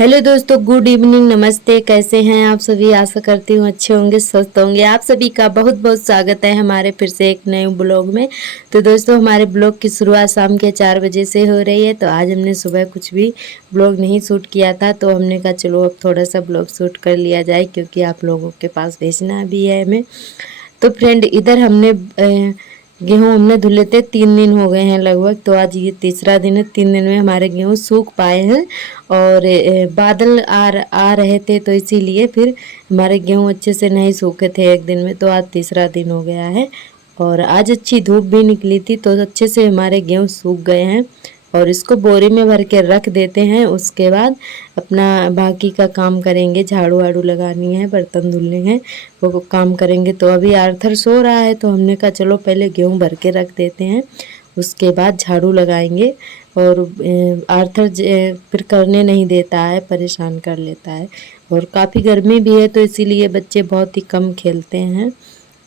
Hello दोस्तों, good evening, नमस्ते। कैसे हैं आप सभी? आशा करती हूँ अच्छे होंगे, स्वस्थ होंगे। आप सभी का बहुत बहुत स्वागत है हमारे फिर से एक नए ब्लॉग में। तो दोस्तों, हमारे ब्लॉग की शुरुआत शाम के 4 बजे से हो रही है। तो आज हमने सुबह कुछ भी ब्लॉग नहीं शूट किया था, तो हमने कहा चलो अब थोड़ा सा ब्लॉग शूट कर लिया जाए, क्योंकि आप लोगों के पास भेजना भी है हमें। तो फ्रेंड, इधर हमने गेहूँ हमने धुले थे, 3 दिन हो गए हैं लगभग। तो आज ये तीसरा दिन है। 3 दिन में हमारे गेहूँ सूख पाए हैं। और बादल आ रहे थे, तो इसीलिए फिर हमारे गेहूँ अच्छे से नहीं सूखे थे एक दिन में। तो आज तीसरा दिन हो गया है और आज अच्छी धूप भी निकली थी, तो अच्छे से हमारे गेहूँ सूख गए हैं। और इसको बोरी में भर के रख देते हैं। उसके बाद अपना बाकी का काम करेंगे। झाड़ू वाड़ू लगानी है, बर्तन धुलने हैं, वो काम करेंगे। तो अभी आर्थर सो रहा है, तो हमने कहा चलो पहले गेहूँ भर के रख देते हैं, उसके बाद झाड़ू लगाएंगे। और आर्थर फिर करने नहीं देता है, परेशान कर लेता है। और काफ़ी गर्मी भी है, तो इसीलिए बच्चे बहुत ही कम खेलते हैं।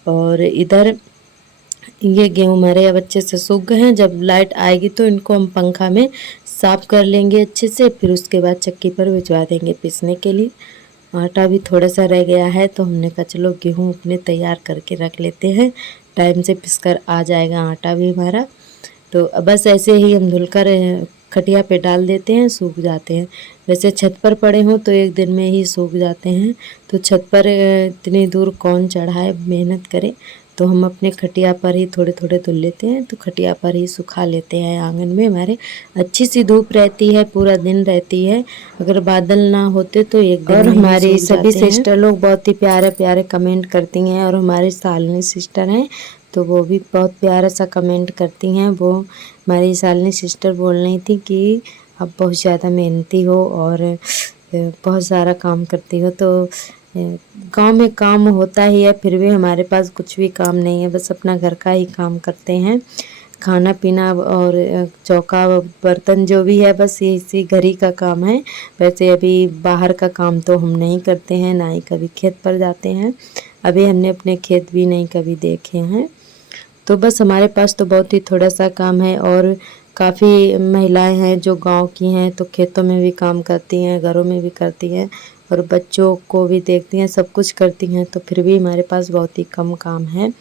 और इधर ये गेहूँ हमारे अब अच्छे से सूख गए हैं। जब लाइट आएगी तो इनको हम पंखा में साफ कर लेंगे अच्छे से, फिर उसके बाद चक्की पर भिजवा देंगे पीसने के लिए। आटा भी थोड़ा सा रह गया है, तो हमने कहा चलो गेहूँ अपने तैयार करके रख लेते हैं, टाइम से पिसकर आ जाएगा आटा भी हमारा। तो बस ऐसे ही हम धुलकर खटिया पे डाल देते हैं, सूख जाते हैं। वैसे छत पर पड़े हों तो एक दिन में ही सूख जाते हैं। तो छत पर इतनी दूर कौन चढ़ाए, मेहनत करे। तो हम अपने खटिया पर ही थोड़े थोड़े धुल लेते हैं, तो खटिया पर ही सुखा लेते हैं। आंगन में हमारे अच्छी सी धूप रहती है, पूरा दिन रहती है। अगर बादल ना होते तो एक दिन और में ही हमारी सूख सभी जाते हैं। सिस्टर लोग बहुत ही प्यारे प्यारे कमेंट करती हैं। और हमारी शालिनी सिस्टर हैं, तो वो भी बहुत प्यारा सा कमेंट करती हैं। वो हमारी शालिनी सिस्टर बोल रही थी कि आप बहुत ज़्यादा मेहनती हो और बहुत सारा काम करती हो। तो गांव में काम होता ही है, फिर भी हमारे पास कुछ भी काम नहीं है, बस अपना घर का ही काम करते हैं। खाना पीना और चौका बर्तन जो भी है, बस ये इसी घर ही का काम है। वैसे अभी बाहर का काम तो हम नहीं करते हैं, ना ही कभी खेत पर जाते हैं। अभी हमने अपने खेत भी नहीं कभी देखे हैं। तो बस हमारे पास तो बहुत ही थोड़ा सा काम है। और काफ़ी महिलाएं हैं जो गांव की हैं, तो खेतों में भी काम करती हैं, घरों में भी करती हैं, और बच्चों को भी देखती हैं, सब कुछ करती हैं। तो फिर भी हमारे पास बहुत ही कम काम है।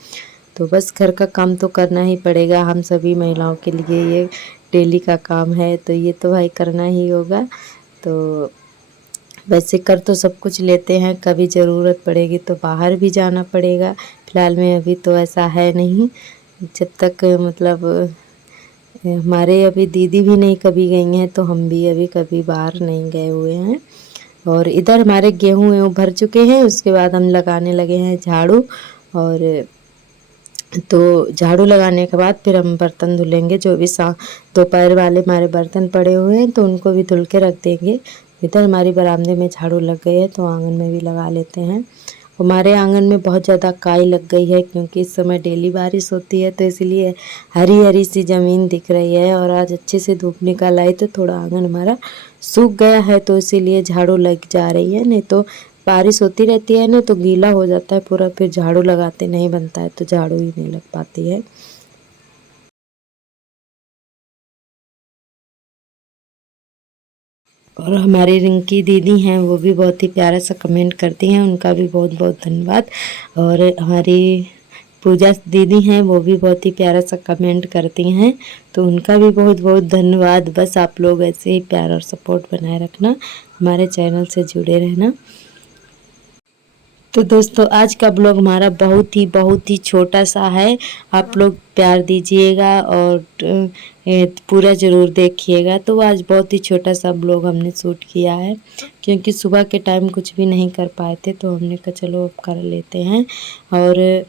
तो बस घर का काम तो करना ही पड़ेगा, हम सभी महिलाओं के लिए ये डेली का काम है, तो ये तो भाई करना ही होगा। तो वैसे कर तो सब कुछ लेते हैं, कभी ज़रूरत पड़ेगी तो बाहर भी जाना पड़ेगा। फ़िलहाल में अभी तो ऐसा है नहीं। जब तक मतलब हमारे अभी दीदी भी नहीं कभी गई हैं, तो हम भी अभी कभी बाहर नहीं गए हुए हैं। और इधर हमारे गेहूँ वेहूँ भर चुके हैं, उसके बाद हम लगाने लगे हैं झाड़ू। और तो झाड़ू लगाने के बाद फिर हम बर्तन धुलेंगे, जो भी दोपहर वाले हमारे बर्तन पड़े हुए हैं, तो उनको भी धुल के रख देंगे। इधर हमारी बरामदे में झाड़ू लग गई है, तो आंगन में भी लगा लेते हैं। हमारे आंगन में बहुत ज़्यादा काई लग गई है, क्योंकि इस समय डेली बारिश होती है, तो इसलिए हरी हरी सी ज़मीन दिख रही है। और आज अच्छे से धूप निकल आई, तो थोड़ा आंगन हमारा सूख गया है, तो इसीलिए झाड़ू लग जा रही है। नहीं तो बारिश होती रहती है ना, तो गीला हो जाता है पूरा, फिर झाड़ू लगाते नहीं बनता है, तो झाड़ू ही नहीं लग पाती है। और हमारी रिंकी दीदी हैं, वो भी बहुत ही प्यारा सा कमेंट करती हैं, उनका भी बहुत बहुत धन्यवाद। और हमारी पूजा दीदी हैं, वो भी बहुत ही प्यारा सा कमेंट करती हैं, तो उनका भी बहुत बहुत धन्यवाद। बस आप लोग ऐसे ही प्यार और सपोर्ट बनाए रखना, हमारे चैनल से जुड़े रहना। तो दोस्तों, आज का ब्लॉग हमारा बहुत ही छोटा सा है। आप लोग प्यार दीजिएगा और पूरा ज़रूर देखिएगा। तो आज बहुत ही छोटा सा ब्लॉग हमने शूट किया है, क्योंकि सुबह के टाइम कुछ भी नहीं कर पाए थे, तो हमने कहा चलो अब कर लेते हैं। और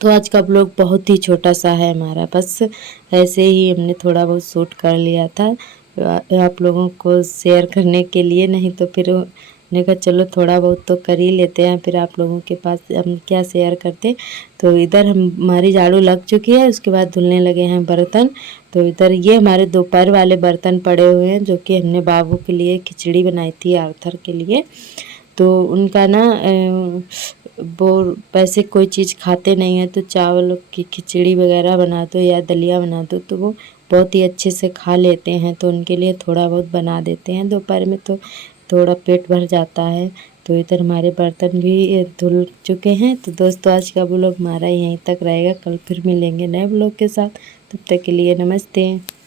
तो आज का ब्लॉग बहुत ही छोटा सा है हमारा, बस ऐसे ही हमने थोड़ा बहुत शूट कर लिया था आप लोगों को शेयर करने के लिए। नहीं तो फिर मैंने कहा चलो थोड़ा बहुत तो कर ही लेते हैं, फिर आप लोगों के पास हम क्या शेयर करते। तो इधर हमारी झाड़ू लग चुकी है, उसके बाद धुलने लगे हैं बर्तन। तो इधर ये हमारे दोपहर वाले बर्तन पड़े हुए हैं, जो कि हमने बाबू के लिए खिचड़ी बनाई थी, आर्थर के लिए। तो उनका ना वो वैसे कोई चीज़ खाते नहीं हैं, तो चावल की खिचड़ी वगैरह बना दो या दलिया बना दो, तो वो बहुत ही अच्छे से खा लेते हैं, तो उनके लिए थोड़ा बहुत बना देते हैं। दोपहर में तो थोड़ा पेट भर जाता है। तो इधर हमारे बर्तन भी धुल चुके हैं। तो दोस्तों आज का ब्लॉग हमारा यहीं तक रहेगा, कल फिर मिलेंगे नए ब्लॉग के साथ। तब तक के लिए नमस्ते।